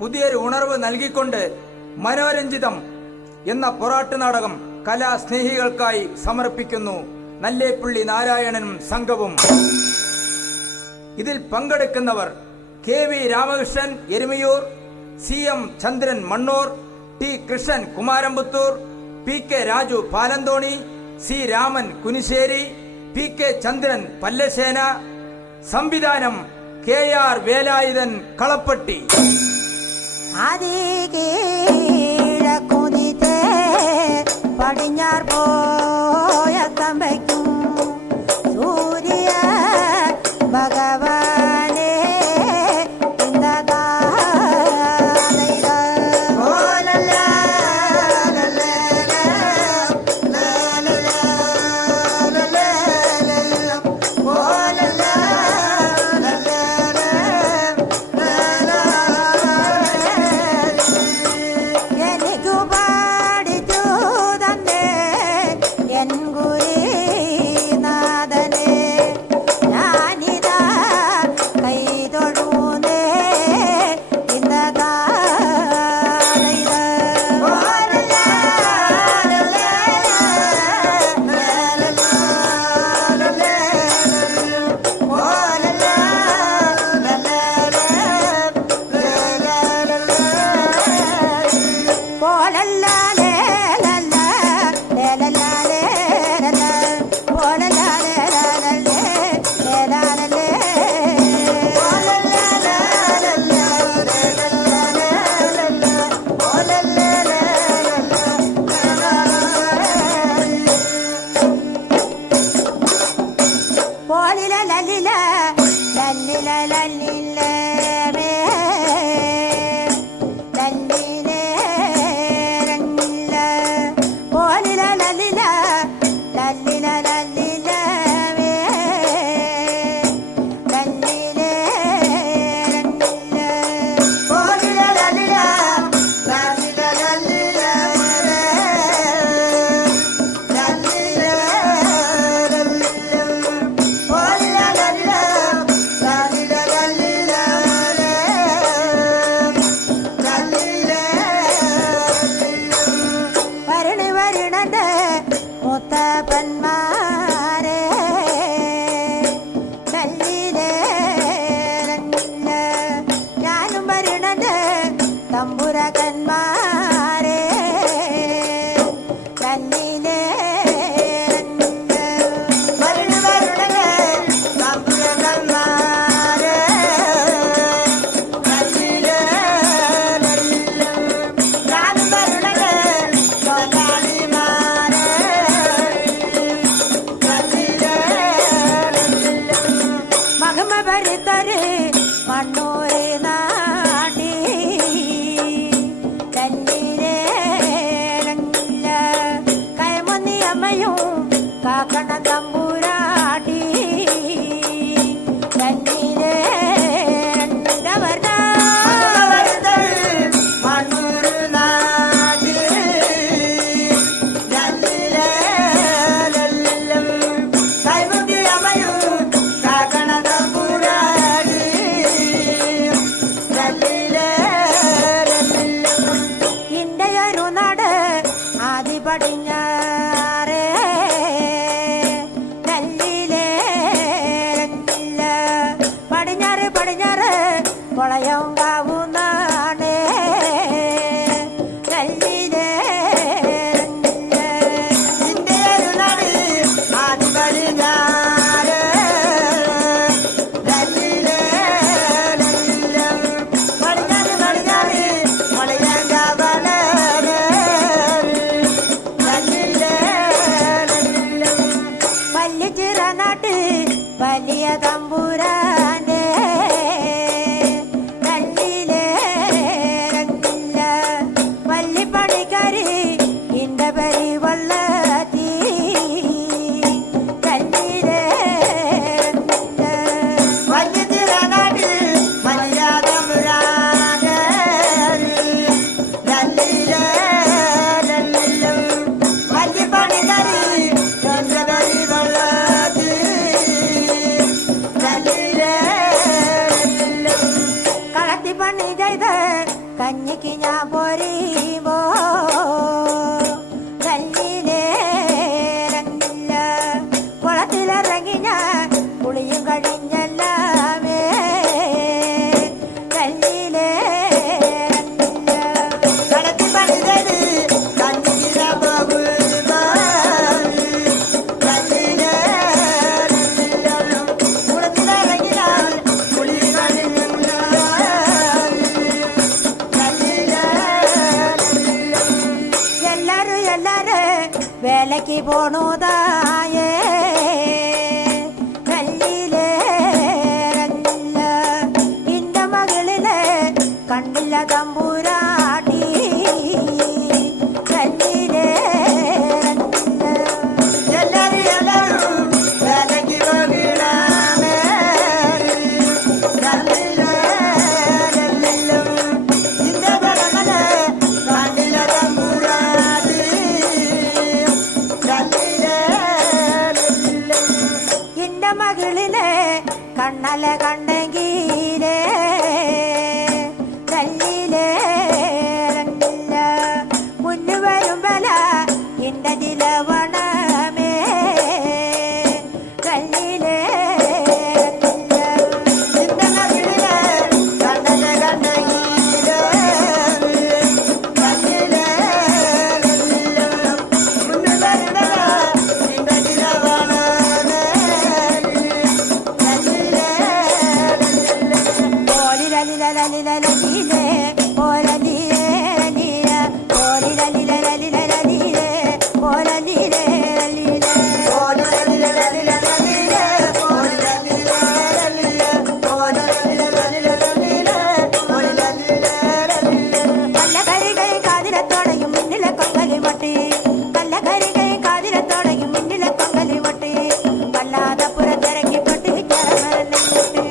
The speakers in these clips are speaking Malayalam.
പുതിയൊരു ഉണർവ് നൽകിക്കൊണ്ട് മനോരഞ്ജിതം എന്ന പൊറാട്ട് നാടകം കലാസ്നേഹികൾക്കായി സമർപ്പിക്കുന്നു നല്ലേപ്പള്ളി നാരായണനും സംഘവും. ഇതിൽ പങ്കെടുക്കുന്നവർ KV രാമകൃഷ്ണൻ എരുമയൂർ, CM ചന്ദ്രൻ Mannur, T Krishnan കുമാരമ്പത്തൂർ, PK Raju പാലന്തോണി, C Raman Kunissery, PK ചന്ദ്രൻ പല്ലശ്ശേന. സംവിധാനം KR വേലായുധൻ കളപ്പട്ടി. പടിഞ്ഞാർ പോയ തമ്പയ്ക്കും സൂര്യ ഭഗവാനെ la la la കായങ്കാവുന്നാണേ കല്ലിലേ വലിയ തമ്പുരാന്റെ കല്ലിലേ രണ്ടില്ല വല്ലിപ്പണിക്കാരി ഇന്റെ പരി വള്ളത്തി കല്ലിലേ രണ്ടില്ല വലിയ തിരനാട് വലിയ തമ്പുരാന്റെ കല്ലിലേ രണ്ടില്ല വല്ലിപ്പണിക്കാരി ഇന്റെ പരി വള്ളത്തി കളത്തി പണി ചെയ്ത് കഞ്ഞിക്ക് ഞാൻ പോരീമോ കല്ലിലേ രണ്ടില്ല കുളത്തിലിറങ്ങി ഞാൻ കുളിയും കഴിഞ്ഞല്ലാമേ കല്ലിലേ രണ്ടില്ല കളത്തി പണി ചെയ്ത് കഞ്ഞിക്ക് ഞാൻ പോരീമോ കല്ലിലേ വേലയ്ക്ക് പോണുതായേ കല്ലിലേ രണ്ടില്ല ഇന്റെ മകളിലെ കണ്ടില്ല തമ്പുരാട്ടി കല്ലിലേ രണ്ടില്ല എല്ലാരും വേലയ്ക്ക് പോകിടാമേ കല്ലിലേ രണ്ടില്ല ഇന്റെ മകളെ കണ്ടില്ല തമ്പുരാട്ടി ഇന്റെ മകളിനെ കണ്ണല കണ്ടെങ്കിലേ കല്ലിലേ രണ്ടില്ല മുന്നു വരുമ്പല ഇന്റെ ജിലവണമേ കല്ലിലേ രണ്ടില്ല ഇന്റെ മകളിനെ കണ്ണല കണ്ടെങ്കിലേ കല്ലിലേ രണ്ടില്ല മുന്നു വരുമ്പല ഇന്റെ ജിലവണമേ ഓലിലലിലലിലലിലേ ഓലലിലേ ലീല ഓലിലലിലലിലലിലേ ഓലലിലേ ലീല ഓലിലലിലലിലലിലേ നല്ല കരികൈ കാതിരത്തോടെയും മിന്നിലെ കൊങ്കലി മട്ടി നല്ല കരികൈ കാതിരത്തോടെയും മിന്നിലെ കൊങ്കലി മട്ടി വല്ലാതെ പുറത്തിറക്കി പൊട്ടി ചേർന്നരന്നിട്ട്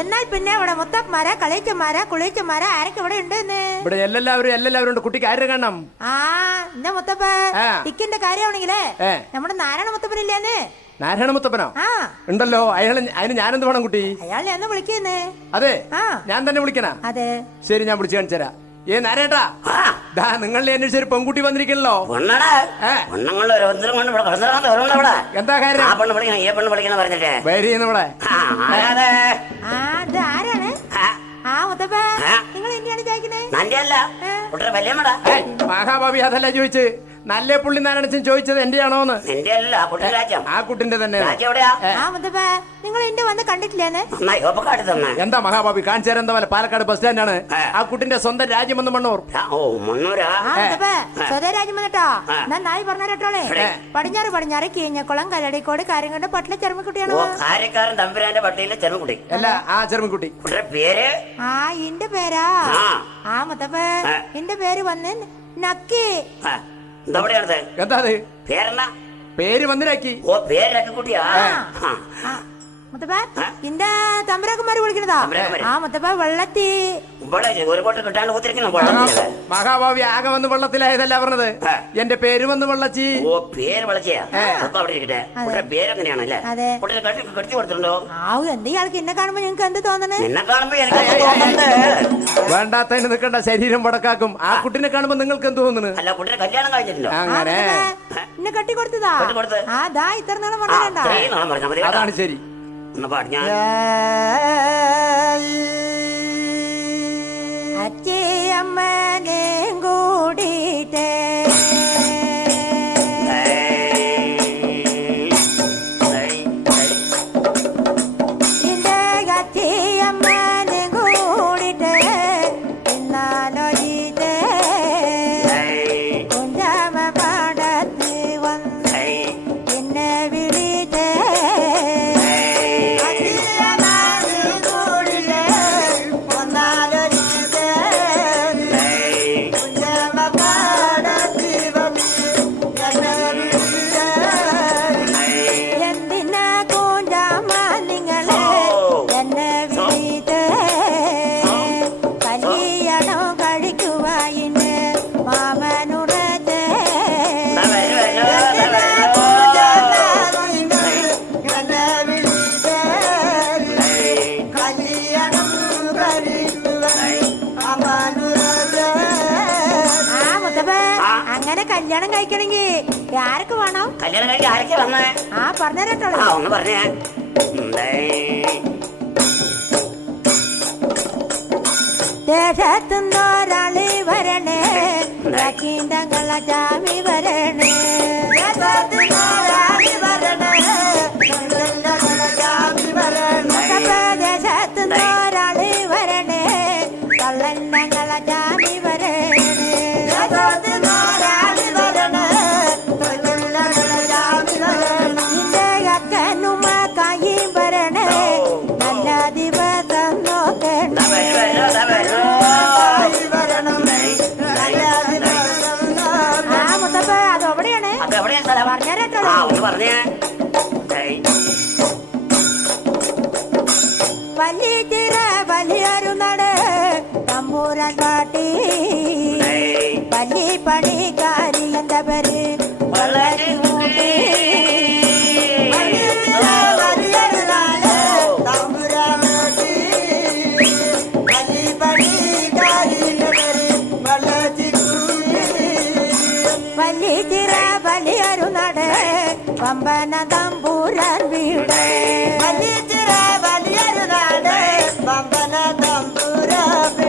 എന്നാൽ പിന്നെ ഇവിടെ മുത്തപ്പന്മാരാ കളിച്ചമാരാ കുളിച്ചമാരാ ആരൊക്കെ ഇവിടെ ഉണ്ട് ഇവിടെ എല്ലാവരും ഉണ്ട്. കുട്ടിക്ക് ആരെ കാണണം? ആ എന്നാ മുത്തപ്പ ടിക്കിന്റെ കാര്യമാണെങ്കിലേ നമ്മുടെ നാരായണ മുത്തപ്പനില്ലേ? നാരായണ മുത്തപ്പനോ? ഉണ്ടല്ലോ. അതിന് ഞാനെന്ത് വേണം കുട്ടി? അയാളെ എന്ന് വിളിക്കുന്നേ. അതെ, ഞാൻ തന്നെ വിളിക്കണ? അതെ. ശരി, ഞാൻ വിളിച്ചു കാണിച്ചരാ. നാരായട്ടാ, നിങ്ങളെ അന്വേഷിച്ച ഒരു പെൺകുട്ടി വന്നിരിക്കണല്ലോ. എന്താ കാര്യം? ഇവിടെ ആരാണ്? ആ മുത്തപ്പ, നിങ്ങൾ എന്തിനാണ് ചോദിക്കുന്നത്? മഹാഭാവി അതല്ല ചോദിച്ച്. നല്ല പുള്ളി നാരായണച്ചൻ ചോദിച്ചത് എന്റെ ആണോന്ന്. ആ കുട്ടിന്റെ തന്നെ. നിങ്ങൾ എന്റെ വന്ന് കണ്ടിട്ടില്ലേ? എന്താ മഹാഭാവി കാണിച്ചു തരാൻ? എന്താ പോലെ പാലക്കാട് ബസ് സ്റ്റാൻഡാണ്. ആ കുട്ടിന്റെ സ്വന്തം രാജ്യം വന്ന് മണ്ണൂർ. സ്വന്തം രാജ്യം വന്നിട്ടോ? നന്നായി പറഞ്ഞോളെ. പടിഞ്ഞാറ് പടിഞ്ഞാറ് കീഞ്ഞക്കുളം കല്ലടിക്കോട് കാര്യങ്ങളുടെ പട്ടിലെ ചെറുമിക്കുട്ടിയാണ്. അല്ല, ആ ചെറുമിക്കുട്ടി. ആ എന്റെ പേരാ. ആ മുത്തപ്പ, എന്റെ പേര് വന്ന് നക്കി. എന്താ പേര് വന്നിരാക്കി? മുത്തപ്പ ഇന്റെ തമ്പുരാക്കന്മാര് വിളിക്കുന്നതാ. ആ മുത്തപ്പ വെള്ളത്തി ഒരു ബോട്ട് കിട്ടാണ്ട് കുത്തിരിക്കണം. മഹാഭാവി ആകെ വന്ന് വെള്ളത്തിലായതല്ല പറഞ്ഞത്, എന്റെ പേര് വന്ന് വെള്ളച്ചി. ഓ, പേര് വെള്ളച്ചിയാ? അപ്പൊ അവിടെ ഇരിക്കട്ടെ. കുട്ടിയുടെ പേരെങ്ങനെയാണല്ലേ? അതെ. കുട്ടിയെ കെട്ടി കൊടുത്തിട്ടുണ്ടോ? ആവു, എന്ത് ഇയാൾക്ക് എന്നെ കാണുമ്പോ നിങ്ങക്ക് എന്ത് തോന്നണേ? എന്നെ കാണുമ്പോ എനിക്ക് തോന്നുന്നുണ്ട്. വേണ്ടാത്തതിന് നിൽക്കണ്ട, ശരീരം പടക്കാക്കും. ആ കുട്ടിനെ കാണുമ്പോ നിങ്ങൾക്ക് എന്ത് തോന്നുന്നു? അല്ല, കുട്ടിയുടെ കല്യാണം കഴിഞ്ഞിട്ടുണ്ടോ? അങ്ങനെ എന്നെ കെട്ടി കൊടുത്തതാ. ആ ദാ ഇത്ര നാളെ പറഞ്ഞാ പറഞ്ഞാൽ മതി. അതാണ് ശരി. ഒന്ന് പാടിഞ്ഞ അച്ഛയമ്മനെ കൂടിയിട്ട് എന്റെ അച്ഛയമ്മനെ കൂടിയിട്ട് ഇന്നാലോചിച്ച് കുഞ്ചാമ പാടത്ത് വന്ന് എന്നെ വിളിച്ച് കല്യാണം കഴിക്കണമെങ്കിൽ ആരൊക്കെ വേണം? കല്യാണം കഴിക്കാൻ ആരൊക്കെ വന്നേ? ആ പറഞ്ഞേട്ടോ. ഒന്ന് പറഞ്ഞേ. ദേശത്തുന്നൊരാളി വരണേ, ങ്ങള ജാമി വരണേ. ദേശത്തുന്നൊരാളി വരണേ, കള്ളന്നങ്ങള ജാമി വരണേ. വലിയ വലിയൊരു നട തമ്പൂരാൻ പാട്ടി വലിയ പണിക്കാരി എന്താ പേര് വലിയൊരു നട പമ്പന തമ്പൂരാൻ വീട്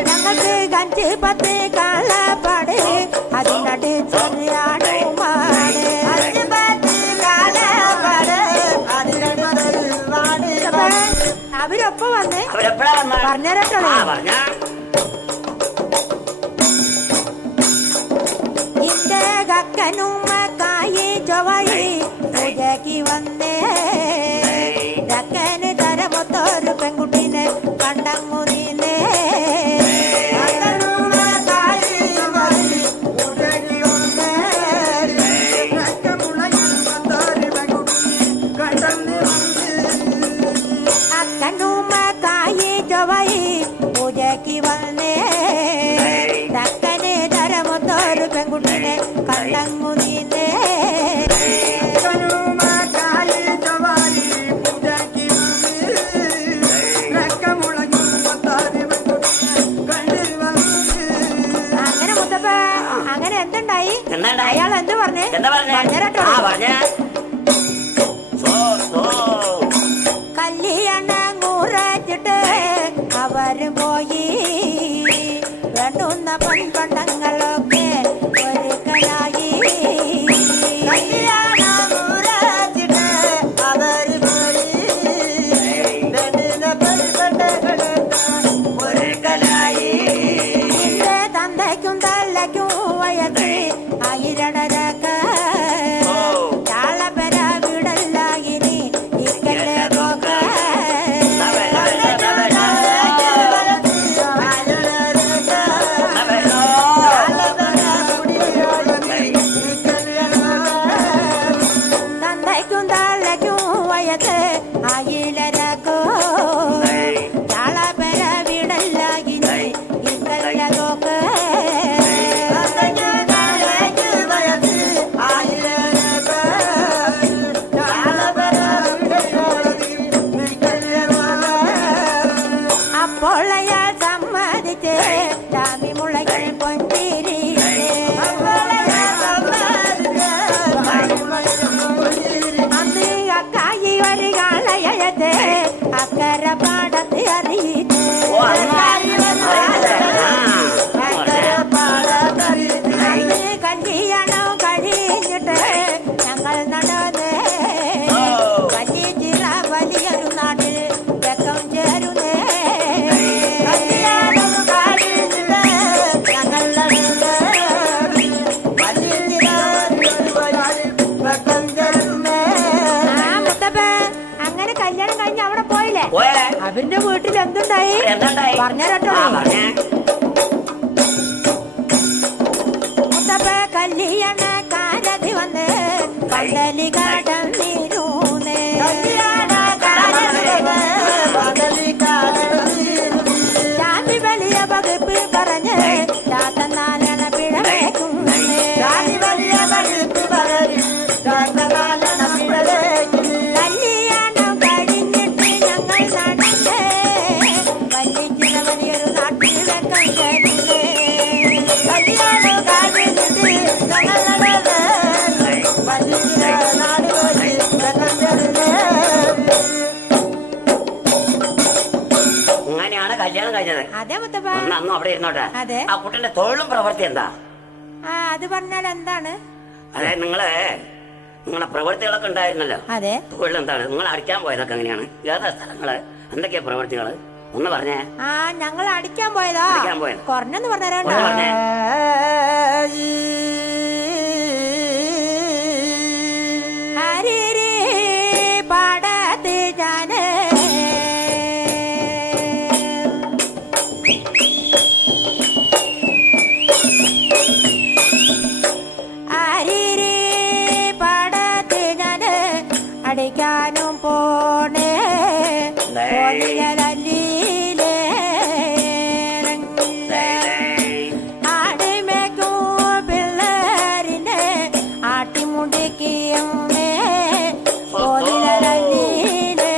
ഞങ്ങൾക്ക് 5-10 കാളപ്പാട് അതിനട് ചെറിയാടുമാട് അവരൊപ്പം വന്ന് പറഞ്ഞേരട്ടോ. ഇന്റെ കക്കനുമ്മക്കായി ചൊവ്വഴി പൂജയ്ക്ക് വന്നേ ചക്കന് തരമൊത്തൊരു പെൺകുട്ടിനെ കണ്ടങ്ങു നീന്നേ. അക്കനുമ്മക്കായി ചൊവ്വഴി പൂജയ്ക്ക് വന്നേ ചക്കന് തരമൊത്തൊരു പെൺകുട്ടിനെ കണ്ടങ്ങു നീന്നേ. അങ്ങനെ എന്തുണ്ടായി? അയാൾ എന്ത് പറഞ്ഞേ? കല്യാണം കൂറച്ചിട്ട് അവര് പോയി വേണ്ടുന്ന പെൺപണ്ടങ്ങളൊക്കെ ഒരുക്കലായി. തന്തയ്ക്കും തള്ളയ്ക്കും വയത്ത് ആയിരണരക്ക ചാളപ്പര വിടല്ലായിനി ഇക്കല്ലേ നോക്ക നോക്ക് അപ്പോൾ അയാൾ സമ്മതിച്ച് ജാമി മുളകിൽ പൊന്തിരി അന്ന് അക്കായി ഒരു കാളയത്ത് അക്കര പാടത്ത് അറിയിച്ച് അന്ന് കല്യാണം കഴിഞ്ഞിട്ട് ഞങ്ങൾ നടന്നേ വലിയ വലിയൊരു നാട്ടിൽ തെക്കം ചേരുന്നേ അങ്ങനെ കല്യാണം കഴിഞ്ഞ് അവിടെ പോയില്ലേ അവന്റെ വീട്ടിൽ എന്തുണ്ടായി പറഞ്ഞോ മുത്തപ്പ കല്യാണക്കാരതി വന്ന് പന്തലി കടന്നിരുന്നേ ജാതി വലിയ വകുപ്പ് പറഞ്ഞ് താത്തനാലണ പിഴവേക്കുന്നേ കല്യാണം കഴിഞ്ഞിട്ട് ഞങ്ങൾ നടന്നേ വലിയ വലിയൊരു നാട്ടിൽ വെക്കം ചേരുന്നേ കല്യാണം കഴിഞ്ഞിട്ട് ഞങ്ങൾ നടന്നേ വലിയ നാട് വെക്കം ചേരുന്നേ. അങ്ങനെയാണ് കല്യാണം കഴിഞ്ഞത്. അതെ മുത്തപ്പ. അന്നും അവിടെ ഇരുന്നോട്ടെ. അതെ. ആ കുട്ടിന്റെ തൊഴിലും പ്രവൃത്തി എന്താ? അത് പറഞ്ഞാൽ എന്താണ്? അതായത് നിങ്ങളെ പ്രവൃത്തികളൊക്കെ ഉണ്ടായിരുന്നല്ലോ. അതെ. തൊഴിൽ എന്താണ്? നിങ്ങൾ അടിക്കാൻ പോയതൊക്കെ എങ്ങനെയാണ്? ഏതാ സ്ഥലങ്ങള്? എന്തൊക്കെയാ പ്രവൃത്തികള്? ഒന്ന് പറഞ്ഞേ. ഞങ്ങൾ അടിക്കാൻ പോയതാ. അടിക്കാൻ പോയത് കുറഞ്ഞെന്ന് പറഞ്ഞോ. ഹരിരി പാടത്ത് ഞാന് ഹരിരി പാടത്ത് ഞാന് അടിക്കാനും പോണേ ആടിമേക്കൂ പിള്ളേരിനെ ആട്ടിമുടിക്കിയമ്മേ ഓലിലീലേ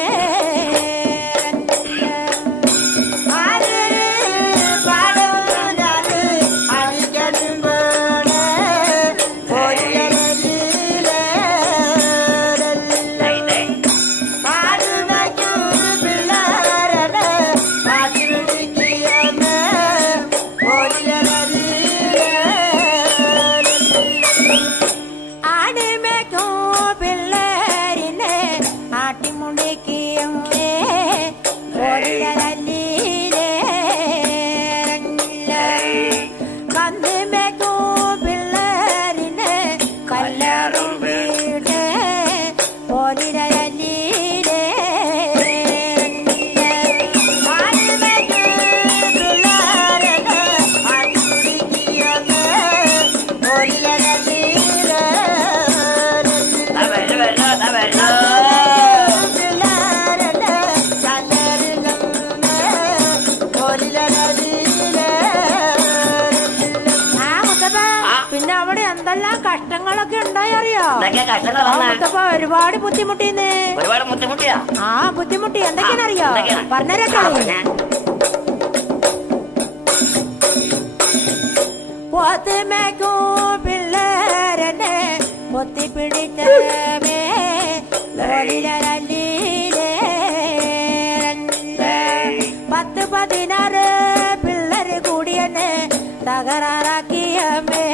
പിന്നെ അവിടെ എന്തെല്ലാം കഷ്ടങ്ങളൊക്കെ ഉണ്ടായി അറിയോ? ഒരുപാട് ബുദ്ധിമുട്ടിന്ന്. ബുദ്ധിമുട്ടി എന്തൊക്കെയാണെന്നറിയോ? പറഞ്ഞേരട്ടോ. പോത്തുമേക്കൂ പിള്ളേരനെ പൊത്തിപ്പിടിച്ചേ 10-16 പിള്ളേര് കൂടിയെന്നെ തകരാറാക്കിയമേ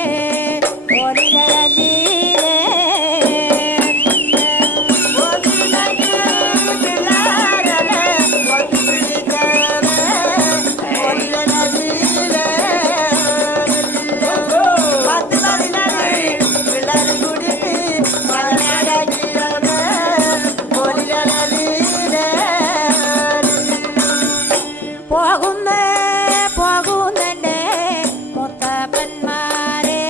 പോകുന്നേ മുത്തപ്പന്മാരെ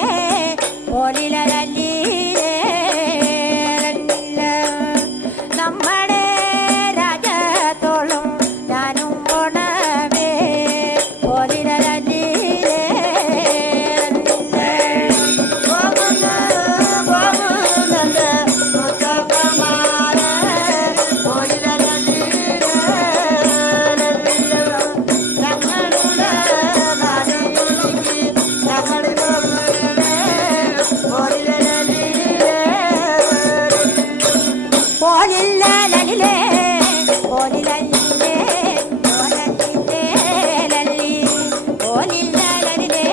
ഓലില്ലലരിലേ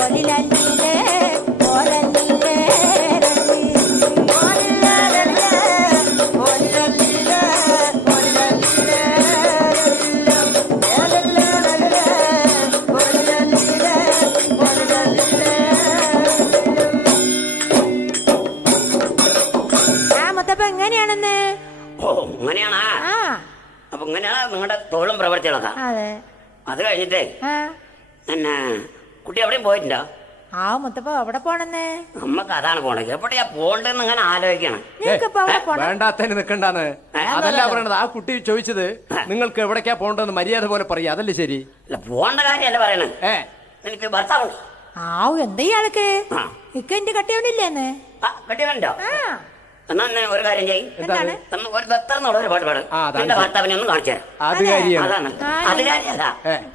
ഓലിലല്ലിലേ ഓലല്ലിലേ ഓലില്ലലരിലേ ഓലിലല്ലിലേ ഓലിലല്ലിലേ ഓലില്ലലരിലേ ഓലിലല്ലിലേ ഓലിലല്ലിലേ. ആ മുത്തപ്പ എങ്ങനെയാണെന്ന്? ഓ അങ്ങനെയാണാ? ആ അപ്പൊ ഇങ്ങനെയാണ് നിങ്ങളുടെ തൊഴിലും പ്രവർത്തികളൊക്കെ. അതെ. അത് കഴിഞ്ഞിട്ടേ ആ പിന്നെ കുട്ടി എവിടെയും പോയിട്ടുണ്ടോ? ആ മുത്തപ്പ എവിടെ പോണെന്ന്? നമ്മക്ക് അതാണ് പോണത്. എവിടെയാ പോണ്ടെന്ന് ഇങ്ങനെ ആലോചിക്കണം. നിങ്ങക്കിപ്പോ എവിടെ പോണം? വേണ്ടാത്തതിന് നിക്കണ്ടാന്ന്. അതല്ല പറയണത്. ആ കുട്ടി ചോദിച്ചത് നിങ്ങൾക്ക് എവിടേക്കാ പോണ്ടെന്ന് മര്യാദ പോലെ പറയാ. അതല്ലേ ശരി? അല്ല പോണ്ട കാര്യമല്ല പറയണേ. എനിക്ക് ഭർത്താവുണ്ട്. ആവു എന്താ ഇയാൾക്ക്? ആ. ഇക്ക എന്റെ കട്ടിയോണ്ടില്ലേന്ന്? കെട്ടിയവനുണ്ടോ? ആ എന്നാ ഒന്ന് ഒരു കാര്യം ചെയ്യും. എന്താണ്? ഒരു ദത്തർന്നുള്ള ഒരു പാട്ട് പാട്. നിന്റെ ഭർത്താവിനെ ഒന്ന് കാണിച്ചു തരാം. അത് കാര്യമാണ്. അതാണ് അത് കാര്യല്ല.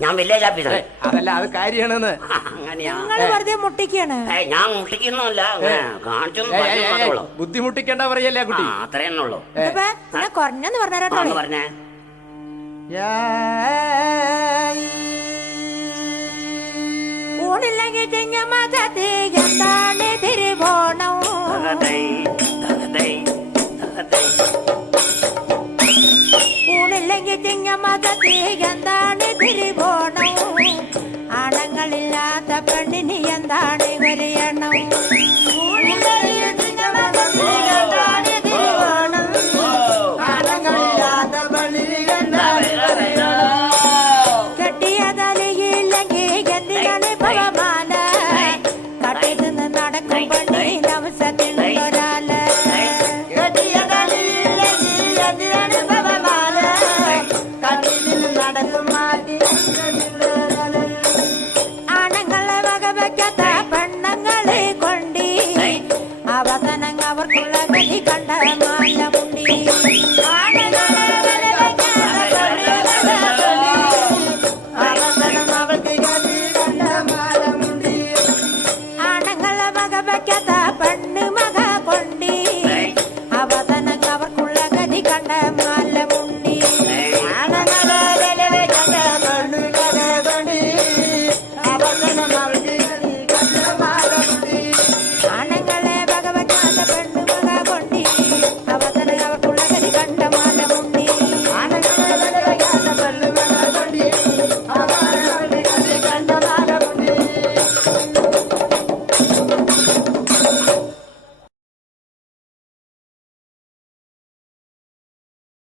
ഞാൻ വില്ലേജ് ഓഫീസർ. അതല്ല അത് കാര്യമാണെന്ന്. അങ്ങനെയാ. നിങ്ങള് വെറുതെ മുട്ടിക്കാണ്. ഞാൻ മുട്ടിക്കൊന്നുമില്ല. കാണിച്ചു ബുദ്ധിമുട്ടിക്കേണ്ട പറയല്ലേ കുട്ടി. അത്രേ ഉള്ളൂ. ഞാൻ കുറഞ്ഞെന്ന് പറഞ്ഞേട്ടോ. പറഞ്ഞേ ഊണില്ലെങ്കിൽ ചെഞ്ഞ മതത്തെ എന്താണ് തിരുവോണം? ഊണില്ലെങ്കിൽ ചെഞ്ഞ മതത്തെ എന്താണ് തിരുവോണം? ആണങ്ങളില്ലാത്ത പെണ്ണിന് എന്താണ് ഒരു എണ്ണം?